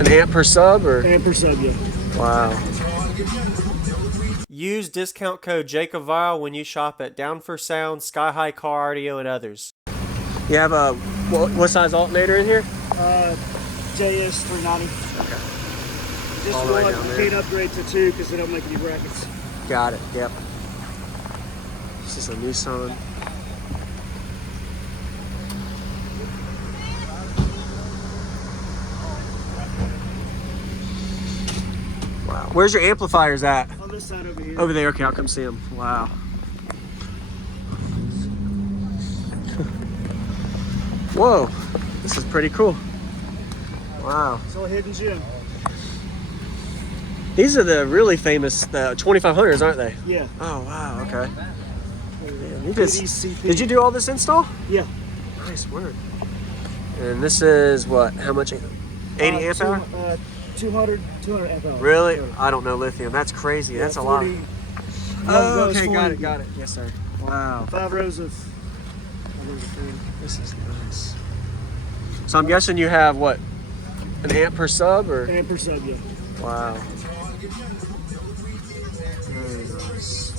An amp per sub, or? Amp per sub, yeah. Wow. Use discount code JACOBVILE when you shop at Down for Sound, Sky High Car Audio, and others. You have a, what size alternator in here? JS 390. Okay. Just All the way one, down there. can't upgrade to 2 because they don't make any brackets. Got it, yep. This is a Nissan. Wow. Where's your amplifiers at? On this side over here. Over there, okay, I'll come see them. Wow. Whoa, this is pretty cool. Wow. It's all hidden gem. These are the really famous, the 2500s, aren't they? Yeah. Oh, wow, okay. Man, PDCP. did you do all this install? Yeah. Nice work. And this is what, how much? 80 amp hour? 200 amp hour. Really? I don't know lithium. That's crazy. That's a lot. Oh, okay, got it. Yes, sir. Wow. 5 rows of. This is nice. So I'm guessing you have what? An amp per sub, or? Amp per sub, yeah. Wow. Very nice.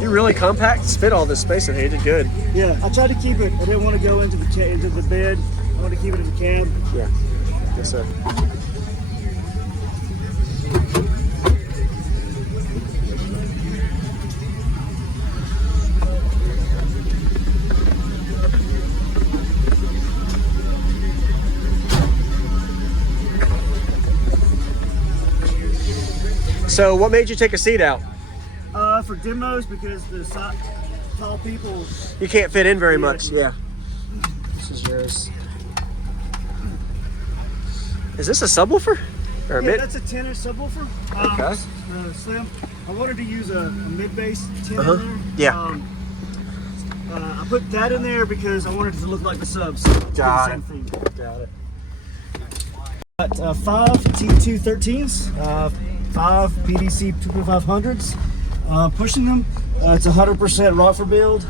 You really compact fit all this space in here. You did good. Yeah, I tried to keep it. I didn't want to go into the bed. I wanted to keep it in the cab. Yeah. Yes, sir. So what made you take a seat out? For demos, because the tall people. You can't fit in very Yeah. much. Yeah. This is yours. Is this a subwoofer? Or a Yeah, mid? that's a 10-inch subwoofer. Okay. Slim. I wanted to use a mid-bass 10 Uh-huh. in there. Yeah. I put that in there because I wanted it to look like the subs. Got Same it. thing. Got it. Got 5 T213s, 5 PDC 2500s. Pushing them. It's 100% rockford build.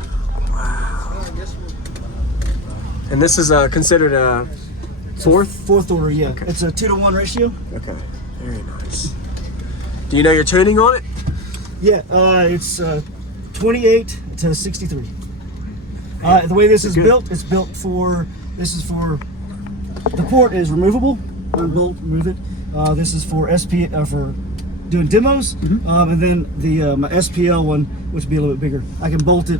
And this is considered a fourth order, yeah. Okay. It's a 2-to-1 ratio. Okay. Very nice. Do you know your tuning on it? Yeah, it's 28 to 63. The way this is Good. built, it's built for, the port is removable. Unbolt, remove it. This is for for doing demos. And then the my SPL one, which would be a little bit bigger. I can bolt it.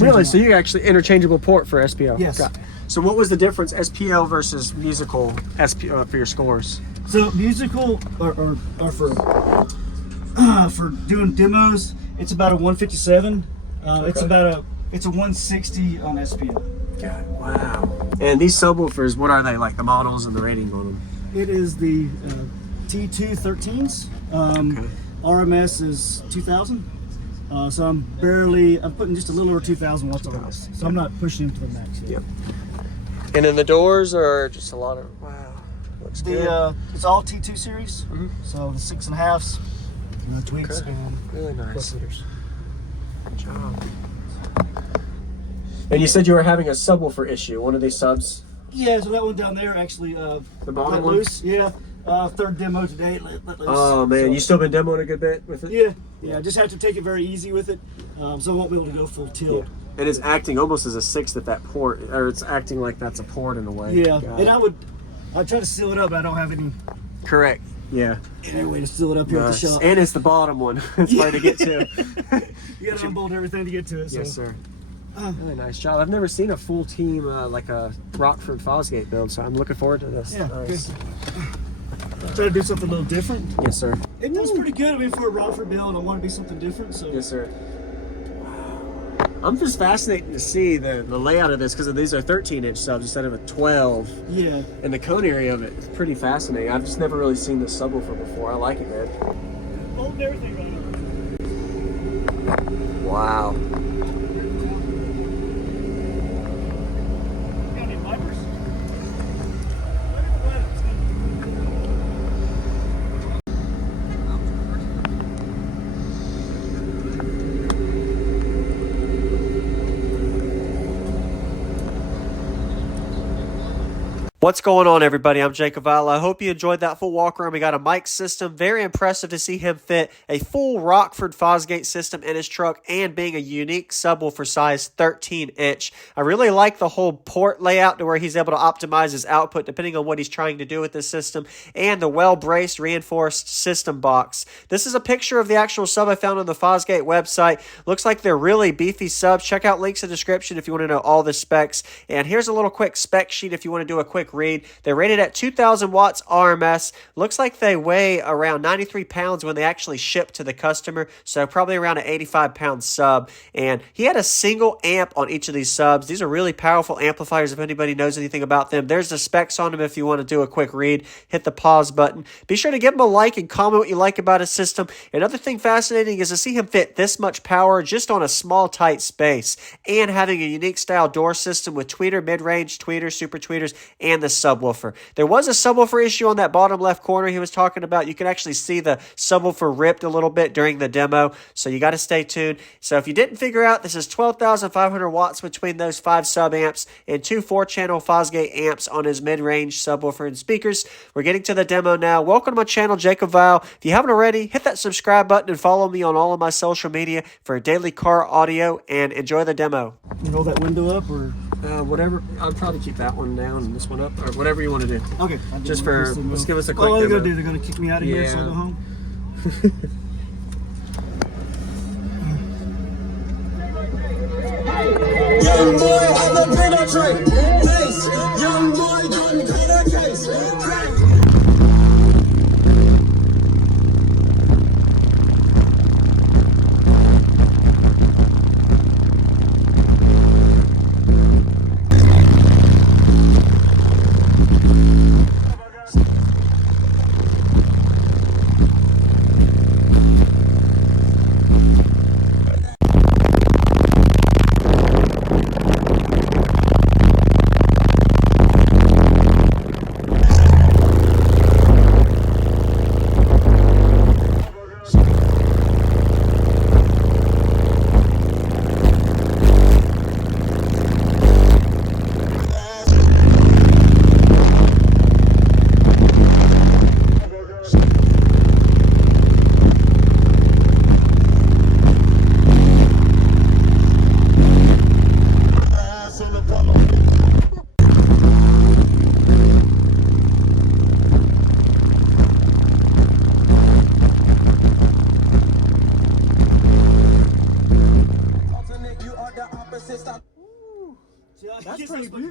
Really? So you actually interchangeable port for SPL? Yes. Got it. So what was the difference, SPL versus musical SPL for your scores? So musical or for doing demos, it's about a 157. It's a 160 on SPL. God, wow. And these subwoofers, what are they, like the models and the rating on them? It is the T213s. Okay. RMS is 2000. So I'm putting just a little over 2000 watts on this. So I'm not pushing them to the max yet. Yep. And then the doors are just a lot of, wow, looks good. It's all T2 series. So the 6.5s, tweaks, Okay. and Really nice. plus hitters. Good job. And you said you were having a subwoofer issue, one of these subs? Yeah, so that one down there actually The bottom let one? loose. Yeah, third demo today. Let loose. Oh man, So, you still been demoing a good bit with it? Yeah. I just have to take it very easy with it, so I won't be able to go full tilt. Yeah. And it's acting almost as a sixth at that port, or it's acting like that's a port in a way. Yeah, Got and it. I'd try to seal it up, but I don't have any Correct. Yeah. way to seal it up here at the shop. And it's the bottom one. It's hard to get to. You gotta unbolt everything to get to it. Yes, So. sir. Really nice job. I've never seen a full team like a Rockford Fosgate build, so I'm looking forward to this. Yeah, Nice. good. Try to do something a little different. Yes, sir. It does pretty good. I mean, for a Rockford build, I want to be something different. So Yes, sir. Wow. I'm just fascinated to see the layout of this because these are 13-inch subs instead of a 12. yeah, And the cone area of it is pretty fascinating. I've just never really seen this subwoofer before. I like it, man. holding everything right now. Wow. What's going on, everybody? I'm Jacob Vile. I hope you enjoyed that full walk around. We got a mic system. Very impressive to see him fit a full Rockford Fosgate system in his truck and being a unique subwoofer size 13-inch. I really like the whole port layout to where he's able to optimize his output depending on what he's trying to do with this system, and the well-braced, reinforced system box. This is a picture of the actual sub I found on the Fosgate website. Looks like they're really beefy subs. Check out links in the description if you want to know all the specs. And here's a little quick spec sheet if you want to do a quick read. They're rated at 2,000 watts RMS. Looks like they weigh around 93 pounds when they actually ship to the customer, so probably around an 85-pound sub. And he had a single amp on each of these subs. These are really powerful amplifiers if anybody knows anything about them. There's the specs on them if you want to do a quick read. Hit the pause button. Be sure to give him a like and comment what you like about his system. Another thing fascinating is to see him fit this much power just on a small, tight space, and having a unique style door system with tweeter, mid-range tweeters, super tweeters, and the subwoofer. There was a subwoofer issue on that bottom left corner he was talking about. You can actually see the subwoofer ripped a little bit during the demo, so you got to stay tuned. So if you didn't figure out, this is 12,500 watts between those 5 sub amps and 2 4-channel Fosgate amps on his mid-range subwoofer and speakers. We're getting to the demo now. Welcome to my channel, Jacob Vile. If you haven't already, hit that subscribe button and follow me on all of my social media for daily car audio, and enjoy the demo. You roll that window up, or Whatever. I'll probably keep that one down and this one up, or whatever you want to do. okay? Just for, let's give us a quick all they're demo. gonna do, they're gonna kick me out of here, so I go home. Young boy on the penetrate. Nice. Young boy doing better case.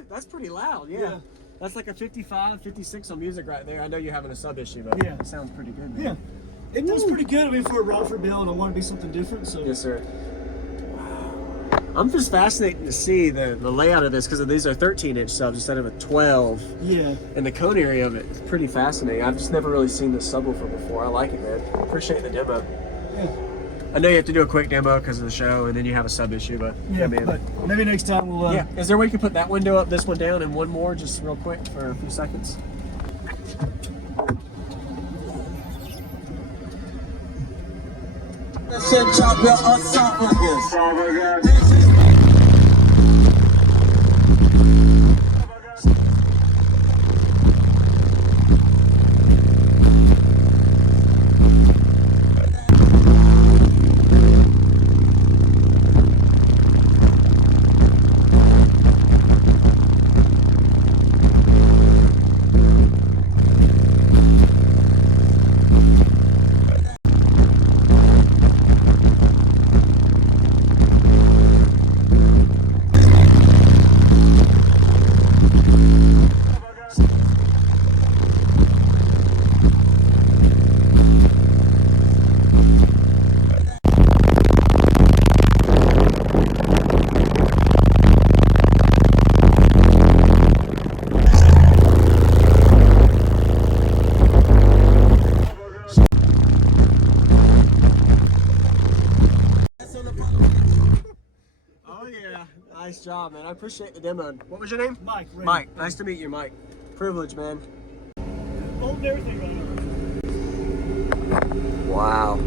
That's pretty loud, yeah. That's like a 55, 56 on music right there. I know you're having a sub issue, but it sounds pretty good, man. Yeah, it does pretty good. I mean, for a Rockford bill, and I want to be something different. So Yes, sir. Wow. I'm just fascinated to see the layout of this, because these are 13-inch subs instead of a 12. yeah, And the cone area of it is pretty fascinating. I've just never really seen this subwoofer before. I like it, man. Appreciate the demo. yeah. I know you have to do a quick demo because of the show, and then you have a sub issue, but Yeah, man. but maybe next time we'll. Yeah, is there a way you can put that window up, this one down, and one more just real quick for a few seconds? Shit, chop your esophagus. Nice job, man. I appreciate the demo. What was your name? Mike. Randy. Mike. Nice to meet you, Mike. Privilege, man. Holding everything right now. Wow.